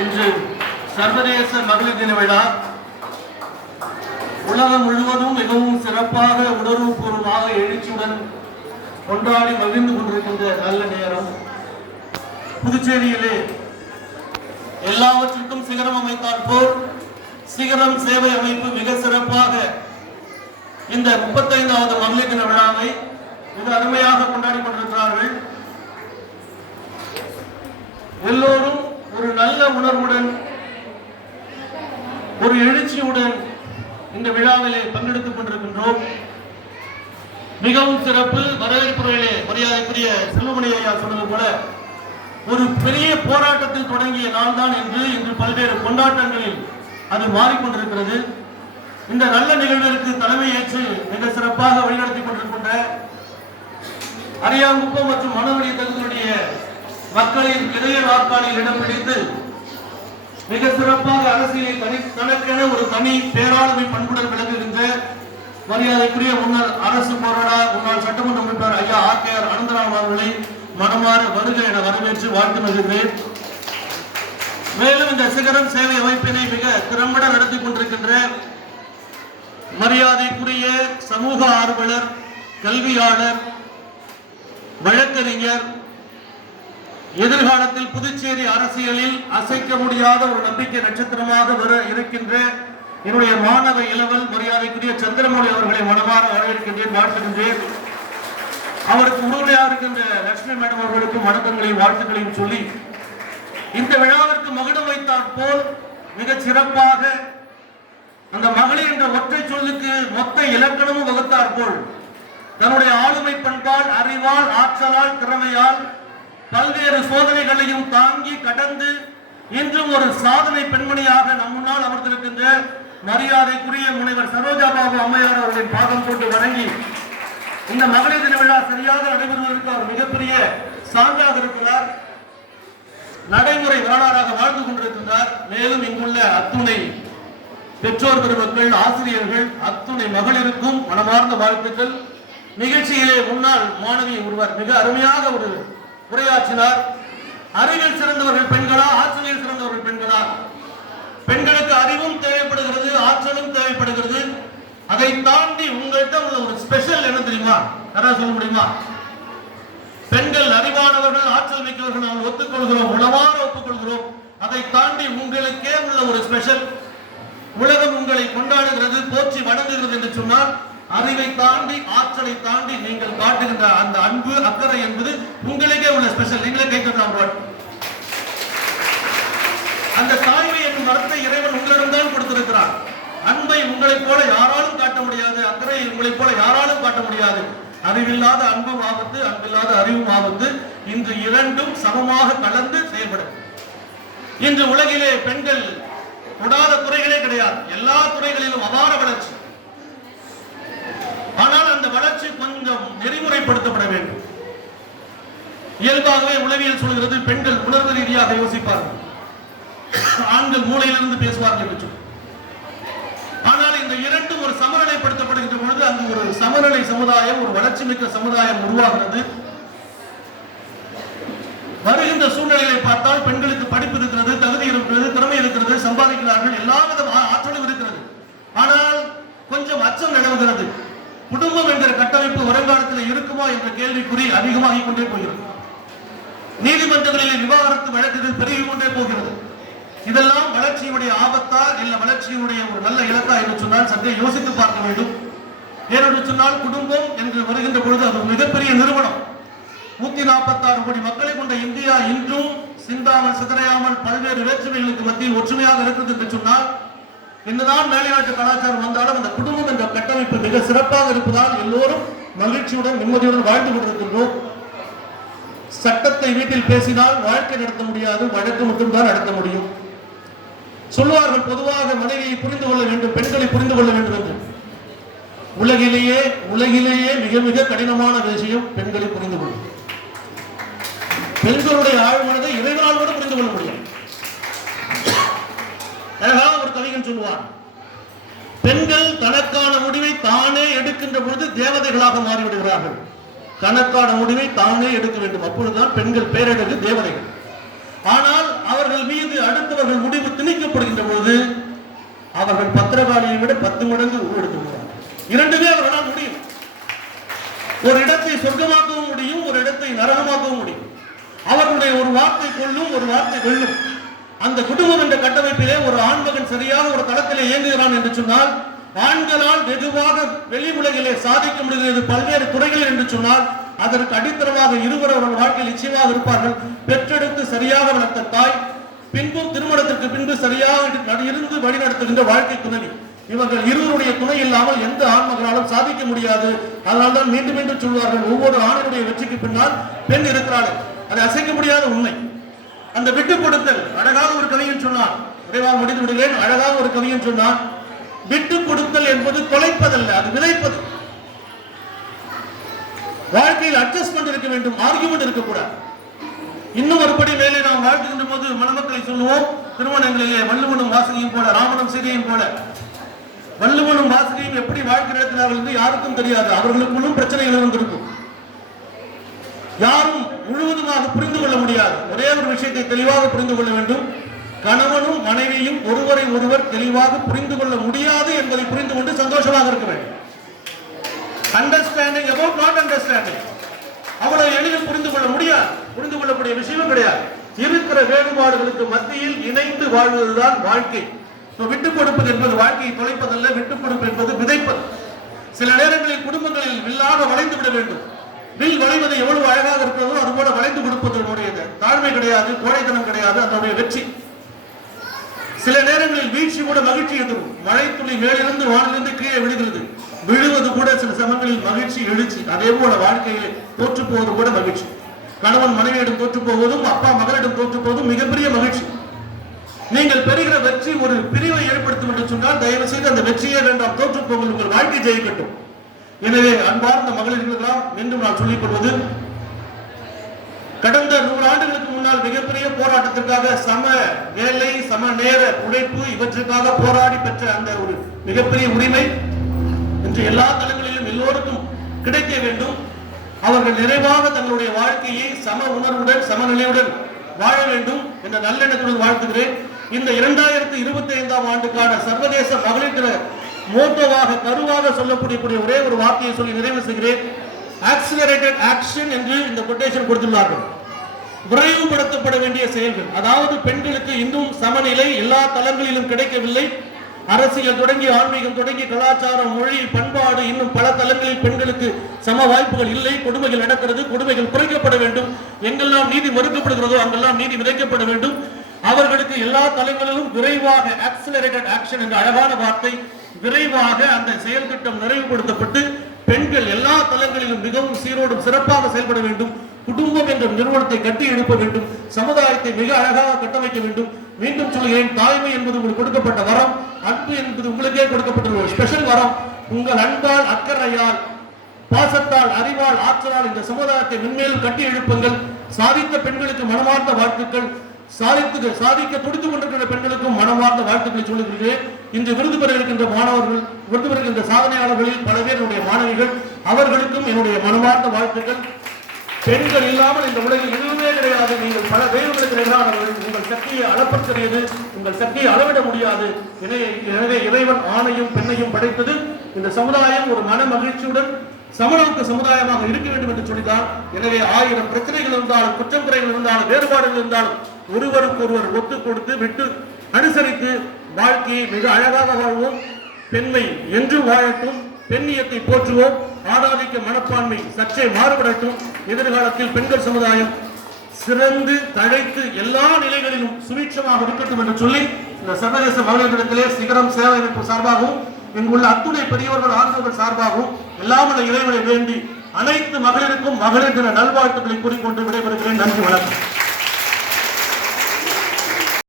இன்று சர்வதேச மகளிர் தின விழா. உலகம் முழுவதும் மிகவும் சிறப்பாக உணர்வுபூர்வமாக எழுச்சியுடன் கொண்டாடி மகிழ்ந்து கொண்டிருக்கின்ற நல்ல நேரம். புதுச்சேரியிலே எல்லாவற்றுக்கும் சிகரம் அமைத்தால் போல் சிகரம் சேவை அமைப்பு மிக சிறப்பாக இந்த 35வது மகளிர் தின விழாவை மிக அருமையாக கொண்டாடி கொண்டிருக்கிறார்கள். எல்லோரும் ஒரு நல்ல உணர்வுடன் ஒரு எழுச்சியுடன் இந்த விழாவிலே பங்கெடுத்துக் கொண்டிருக்கின்றோம். மிகவும் சிறப்பு. வரவேற்புரையிலே மரியாதைக்குரிய செல்வமணி ஐயா சொன்னது போல ஒரு பெரிய போராட்டத்தில் தொடங்கிய நாள் தான் என்று இன்று பல்வேறு கொண்டாட்டங்களில் அது மாறிக்கொண்டிருக்கிறது. இந்த நல்ல நிகழ்விற்கு தலைமை ஏற்று மிக சிறப்பாக வழிநடத்திக் கொண்டிருக்கின்ற அரியாங்குப்பம் மற்றும் மணவெளி தகுதியுடைய மக்களின் இதய நாற்காலியில் இடம் பிடித்து மிக சிறப்பாக அரசியலை தனக்கென ஒரு தனி பேராளுமை பண்புடன் விளங்குகின்ற மரியாதைக்குரிய முன்னாள் அரசு போராடார் முன்னாள் சட்டமன்ற உறுப்பினர் ஐயா ஆர் அனந்தராமன் அவர்களை மனமாற வருக என வரவேற்று வாழ்த்து மகிழ்கிறேன். மேலும் இந்த சிகரம் சேவை அமைப்பினை மிக திறம்பட நடத்தி கொண்டிருக்கின்ற மரியாதைக்குரிய சமூக ஆர்வலர், கல்வியாளர், வழக்கறிஞர், எதிர்காலத்தில் புதுச்சேரி அரசியலில் அசைக்க முடியாத ஒரு நம்பிக்கை நட்சத்திரமாக வர இருக்கின்ற என்னுடைய மாணவ இளவல் மரியாதைக்குரிய சந்திரமௌலி அவர்களை மனமாற வரவேற்கின்றேன், வாழ்த்துகின்றேன். அவருக்கு உறுதுணையாக இருக்கின்ற லட்சுமி மேடம் அவர்களுக்கும் வணக்கங்களையும் வாழ்த்துக்களையும் சொல்லி இந்த விழாவிற்கு மகுடம் வைத்தாற் போல் மிகச் சிறப்பாக அந்த மகளிர் என்ற ஒற்றை சொல்லுக்கு மொத்த இலக்கணமும் வகுத்தாற் போல் தன்னுடைய ஆளுமை பண்பால், அறிவால், ஆற்றலால், திறமையால் பல்வேறு சோதனைகளையும் தாங்கி கடந்து இன்றும் ஒரு சாதனை பெண்மணியாக நம் முன்னால் அமர்ந்திருக்கின்ற மரியாதைக்குரிய முனைவர் சரோஜா பாபு அம்மையார் அவர்களின் பாதம் போட்டு வணங்கி இந்த மகளிர் தின விழா சரியாக நடைபெறுவதற்கு அவர் மிகப்பெரிய சான்றாக இருக்கிறார். நடைமுறை வரலாறாக வாழ்ந்து கொண்டிருக்கின்றார். மேலும் இங்குள்ள அத்துணை பெற்றோர் பெருமக்கள், ஆசிரியர்கள், அத்துணை மகளிருக்கும் மனமார்ந்த வாழ்த்துக்கள். நிகழ்ச்சியிலே முன்னாள் மாணவி ஒருவர் மிக அருமையாக ஒரு உரையாற்றினார். அறிவில் சிறந்தவர்கள் பெண்களா, ஆற்றலில் சிறந்தவர்கள் பெண்களா? பெண்களுக்கு அறிவும் தேவைப்படுகிறது, ஆற்றலும் தேவைப்படுகிறது. அதை தாண்டி உங்கள்கிட்ட உள்ள ஒரு ஸ்பெஷல் என்ன தெரியுமா? யாராவது சொல்ல முடியுமா? பெண்கள் அறிவானவர்கள், ஆற்றல் மிக்கவர்கள் நாங்கள் ஒத்துக்கொள்கிறோம், உளவார ஒப்புக்கொள்கிறோம். அதை தாண்டி உங்களுக்கே உள்ள ஒரு ஸ்பெஷல், உலகம் உங்களை கொண்டாடுகிறது, போற்றி வணங்குகிறது என்று சொன்னால் அறிவை தாண்டி, ஆற்றலை தாண்டி நீங்கள் காட்டுகின்ற அந்த அன்பு, அக்கறை என்பது உங்களுக்கே உள்ள ஸ்பெஷல். நீங்களே கேட்கலாம். அந்த தாய்மை என்னும் மரத்தை இறைவன் உங்களிடம் தான் கொடுத்திருக்கிறார். அன்பை உங்களைப் போல யாராலும் காட்ட முடியாது, அக்கறையை உங்களைப் போல யாராலும் காட்ட முடியாது. அறிவில்லாத அன்பும் ஆபத்து, அன்பில்லாத அறிவும் ஆபத்து. இன்று இரண்டும் சமமாக கலந்து செயல்படும். இன்று உலகிலே பெண்கள் தொடாத துறைகளே கிடையாது. எல்லா துறைகளிலும் அபார வளர்ச்சி. ஆனால் அந்த வளர்ச்சி கொஞ்சம் நெறிமுறைப்படுத்தப்பட வேண்டும். இயல்பாகவே உளவியல் சொல்கிறது, பெண்கள் உணர்வு ரீதியாக யோசிப்பார்கள், ஆண்கள் மூளையிலிருந்து பேசுவார்கள் என்று. ஆனால் இந்த இரண்டும் ஒரு சமநிலைப்படுத்தப்படுகின்ற பொழுது அங்கு ஒரு சமநிலை சமுதாயம், ஒரு வளர்ச்சி மிக்க சமுதாயம் உருவாகிறது. வருகின்ற சூழ்நிலையை பார்த்தால் பெண்களுக்கு படிப்பு இருக்கிறது, தகுதி இருக்கிறது, திறமை இருக்கிறது, சம்பாதிக்கிறார்கள், எல்லா வித ஆற்றலும் இருக்கிறது. ஆனால் கொஞ்சம் அச்சம் நிலவுகிறது. குடும்பம் என்ற கட்டமைப்பு வருங்காலத்தில் இருக்குமா என்ற கேள்விக்குறி அதிகமாகிக் கொண்டே போகிறது. நீதிமன்றங்களிலே விவாகரத்து வழக்குகள் பெருகிக் கொண்டே போகிறது. இதெல்லாம் வளர்ச்சியுடைய ஆபத்தா இல்ல வளர்ச்சியுடைய ஒரு நல்ல இலக்கா என்று சொன்னால் சற்றே யோசித்து பார்க்க வேண்டும். ஏனென்று சொன்னால் குடும்பம் என்று வருகின்ற பொழுது அது மிகப்பெரிய நிறுவனம். 146 கோடி மக்களை கொண்ட இந்தியா இன்றும் சிந்தாமல் சிதறையாமல் பல்வேறு வேற்றுமைகளுக்கு மத்தியில் ஒற்றுமையாக இருக்கிறது என்று சொன்னால், என்னதான் மேலைநாட்டு கலாச்சாரம் வந்தாலும் அந்த குடும்பம் என்ற கட்டமைப்பு மிக சிறப்பாக இருப்பதால் எல்லோரும் மகிழ்ச்சியுடன் நிம்மதியுடன் வாழ்ந்து கொண்டிருக்கின்றோம். சட்டத்தை வீட்டில் பேசினால் வாழ்க்கை நடத்த முடியாது, வழக்கு மட்டும்தான் நடத்த முடியும். சொல்லுவார்கள் பொதுவாக மனைவியை புரிந்து கொள்ள வேண்டும், பெண்களை புரிந்து கொள்ள வேண்டும் என்று. உலகிலேயே மிக மிக கடினமான விஷயம் பெண்களை புரிந்து கொள்ளும். பெண்களுடைய ஆழ்மனதை இறைவனால் கூட புரிந்து கொள்ள முடியும். ஒரு கவிஞன் சொல்லுவார், பெண்கள் தனக்கான முடிவை தானே எடுக்கின்ற பொழுது தேவதைகளாக மாறிவிடுகிறார்கள். தனக்கான முடிவை தானே எடுக்க வேண்டும். அப்பொழுதுதான் பெண்கள் பேரழகு தேவதைகள். ஆனால் அவர்கள் மீது அடுத்தவர் அவர்கள் முடிவு திணிக்கப்படுகின்ற பொழுது அவர்கள் பத்திரகாளியை விட 10 மடங்கு உருவெடுத்துள்ளார். இரண்டுமே அவர்களால் முடியும். ஒரு இடத்தை சொர்க்கமாக்கவும் முடியும், ஒரு இடத்தை நரகமாக்கவும் முடியும். அவர்களுடைய ஒரு வார்த்தை கொள்ளும், ஒரு வார்த்தை வெல்லும். அந்த குடும்பம் என்ற கட்டமைப்பிலே ஒரு ஆண்மகன் சரியாக ஒரு தளத்திலே இயங்குகிறான் என்று சொன்னால், ஆண்களால் வெகுவாக வெளி உலகிலே சாதிக்க முடிகிறது பல்வேறு துறைகளில் என்று சொன்னால், அதற்கு அடித்தளமாக இருவர் அவர்கள் வாழ்க்கையில் நிச்சயமாக இருப்பார்கள். பெற்றெடுத்து சரியாக வளர்த்த தாய், பின்பும் திருமணத்திற்கு பின்பு சரியாக இருந்து வழிநடத்துகின்ற வாழ்க்கை துணை, இவர்கள் இருவருடைய துணை இல்லாமல் எந்த ஆண்மகனாலும் சாதிக்க முடியாது. அதனால்தான் மீண்டும் மீண்டும் சொல்வார்கள், ஒவ்வொரு ஆணினுடைய வெற்றிக்கு பின்னால் பெண் இருக்கிறார்கள். அதை அசைக்க முடியாத உண்மை. அந்த விட்டு கொடுத்தல் அழகாக ஒரு கவியன் சொன்னான், விரைவாக முடிந்து விடுகிறேன். அழகாக ஒரு கவியன் சொன்னான், விட்டு கொடுத்தல் என்பது தொலைப்பதல்ல, அது விதைப்பது. வாழ்க்கையில் அட்ஜஸ்ட்மெண்ட் இருக்க வேண்டும், ஆர்குமெண்ட் இருக்கக்கூடாது. இன்னும் ஒருபடி மேலே நாம் வாழ்க்கின்ற போது மணமக்களை சொல்லுவோம், திருமணங்களிலே வள்ளுவனும் வாசகியும் போல, ராமனும் சீதையும் போல. வள்ளுவனும் வாசகியும் எப்படி வாழ்க்கை நடத்தினார்கள் என்று யாருக்கும் தெரியாது. அவர்களுக்குள்ளும் பிரச்சனைகள் இருந்திருக்கும். யாரும் முழுவதுமாக புரிந்து கொள்ள முடியாது. ஒரே ஒரு விஷயத்தை தெளிவாக புரிந்து கொள்ள வேண்டும், கணவனும் மனைவியும் ஒருவரை ஒருவர் தெளிவாக புரிந்து கொள்ள முடியாது என்பதை புரிந்து கொண்டு சந்தோஷமாக இருக்க வேண்டும். அண்டர்ஸ்டாண்டிங் அபவுட் நாட் அண்டர்ஸ்டாண்டிங், அவ்வளவு எளிதில் புரிந்து கொள்ள முடியாது. புரிந்து கொள்ளக்கூடிய விஷயமும் கிடையாது. இருக்கிற வேறுபாடுகளுக்கு மத்தியில் இணைந்து வாழ்வதுதான் வாழ்க்கை. விட்டுக் கொடுப்பது என்பது வாழ்க்கையை தொலைப்பதல்ல, விட்டுக் கொடுப்பு என்பது விதைப்பது. சில நேரங்களில் குடும்பங்களில் வில்லாக வளைந்து விட வேண்டும். வில் வளைவது எவ்வளவு அழகாக இருக்கிறதோ அதுபோல வளைந்து கொடுப்பதனுடைய தாழ்மை கிடையாது, கோழைத்தனம் கிடையாது, அதனுடைய வெற்றி. சில நேரங்களில் வீழ்ச்சி கூட மகிழ்ச்சி எதிரும். மழை துளி மேலிருந்து வானிலிருந்து கீழே விழுகிறது, விழுவது கூட சில சமயங்களில் மகிழ்ச்சி எழுச்சி. அதே போல வாழ்க்கையிலே தோற்று போவது கூட மகிழ்ச்சி. கணவன் மனைவியிடம் தோற்று போவதும் அப்பா மகளிடம் தோற்று போவதும் மிகப்பெரிய மகிழ்ச்சி. நீங்கள் பெறுகிற வெற்றி ஒரு பிரிவை ஏற்படுத்தும் என்று சொன்னால் தயவு செய்து அந்த வெற்றியே வேண்டாம், தோற்று போங்கள், உங்கள் வாழ்க்கை ஜெயிக்கட்டும். எனவே அன்பார்ந்த மகளிர்களெல்லாம் மீண்டும் நான் சொல்லிக் கொள்வது, கடந்த 100 ஆண்டுகளுக்கு முன்னால் மிகப்பெரிய போராட்டத்திற்காக சம வேலை, சம நேர உழைப்பு இவற்றுக்காக போராடி பெற்ற அந்த ஒரு மிகப்பெரிய உரிமை இன்று எல்லா தளங்களிலும் எல்லோருக்கும் கிடைக்க வேண்டும். அவர்கள் நிறைவாக தங்களுடைய வாழ்க்கையை சம உணர்வுடன் சமநிலையுடன் வாழ வேண்டும் என்ற நல்லெண்ணத்துடன் வாழ்த்துகிறேன். இந்த 2025ஆம் ஆண்டுக்கான சர்வதேச மகளிர் தின மோட்டோவாக கருவாக சொல்லக்கூடிய ஒரே ஒரு வார்த்தையை சொல்லி நிறைவு செய்கிறேன். ஆக்சிலரேட்டட் ஆக்ஷன் என்று இந்த கொட்டேஷன் கொடுத்துள்ளார்கள். விரைவுபடுத்தப்பட வேண்டிய செயல்கள், அதாவது பெண்களுக்கு இன்னும் சமநிலை எல்லா தளங்களிலும் கிடைக்கவில்லை. அரசியல் தொடங்கி ஆன்மீகம் தொடங்கி கலாச்சாரம், மொழி, பண்பாடு, இன்னும் பல தளங்களில் பெண்களுக்கு சம வாய்ப்புகள் இல்லை. கொடுமைகள் நடக்கிறது, கொடுமைகள் குறைக்கப்பட வேண்டும். எங்கெல்லாம் நீதி மறுக்கப்படுகிறதோ அங்கெல்லாம் நீதி விதைக்கப்பட வேண்டும். அவர்களுக்கு எல்லா தளங்களிலும் விரைவாக ஆக்சிலரேட்டட் ஆக்ஷன் என்ற அழகான வார்த்தை, விரைவாக அந்த செயல் திட்டம் நிறைவுபடுத்தப்பட்டு பெண்கள் எல்லா தளங்களிலும் மிகவும் சீரோடும் சிறப்பாக செயல்பட வேண்டும். குடும்பம் என்ற நிறுவனத்தை கட்டி எழுப்ப வேண்டும். சமுதாயத்தை மிக அழகாக கட்டமைக்க வேண்டும். மீண்டும் சொல்கிறேன், தாய்மை என்பது உங்களுக்கு கொடுக்கப்பட்ட வரம், அன்பு என்பது உங்களுக்கே கொடுக்கப்பட்ட ஒரு ஸ்பெஷல் வரம். உங்கள் அன்பால், அக்கறையால், பாசத்தால், அறிவால், ஆற்றலால் இந்த சமுதாயத்தை மென்மேலும் கட்டி எழுப்புங்கள். சாதித்த பெண்களுக்கு மனமார்ந்த வாழ்த்துக்கள். சாதிக்க துடித்துக் கொண்டிருக்கின்ற பெண்களுக்கும் மனமார்ந்த வாழ்த்துக்களை சொல்லுகிறேன். இன்று விருது பெற இருக்கின்ற மாணவர்கள், விருது பெறுகின்ற சாதனையாளர்களில் பல பேருடைய மாணவிகள், அவர்களுக்கும் என்னுடைய மனமார்ந்த வாழ்த்துக்கள். பெண்கள் இல்லாமல் இந்த உலகில் எதுவுமே கிடையாது. நீங்கள் பல தெய்வங்களுக்கு எதிரானவர்கள். உங்கள் சக்தியை அளப்பற்கரியது, உங்கள் சக்தியை அளவிட முடியாது. எனவே இறைவன் ஆணையும் பெண்ணையும் படைத்தது இந்த சமுதாயம் ஒரு மன மகிழ்ச்சியுடன் சமநோக்கு சமுதாயமாக இருக்க வேண்டும் என்று சொல்லித்தான். எனவே 1000 பிரச்சனைகள் இருந்தாலும், குற்றம் குறைகள் இருந்தாலும், வேறுபாடுகள் இருந்தாலும் ஒருவருக்கு ஒருவர் ஒத்து கொடுத்து விட்டு அனுசரித்து வாழ்க்கையை மிக அழகாக வாழ்வோம். பெண்மை என்று வாழட்டும். பெண்ணியத்தை போற்றுவோம். ஆணாதிக்க மனப்பான்மை சற்றே மாறுபடட்டும். எதிர்காலத்தில் பெண்கள் சமுதாயம் சிறந்து தழைத்து எல்லா நிலைகளிலும் சுபீட்சமாக இருக்கட்டும் என்று சொல்லி இந்த சர்வதேச மகளிர் தினத்திலே சிகரம் சேவை அமைப்பு சார்பாகவும் இங்குள்ள அத்துணை பெரியவர்கள் ஆசிரியர்கள் சார்பாகவும் எல்லாமுள்ள இறைவனை வேண்டி அனைத்து மகளிருக்கும் மகளிர் தின நல்வாழ்த்துக்களை கூறிக்கொண்டு விடைபெறுகிறேன். நன்றி, வணக்கம்.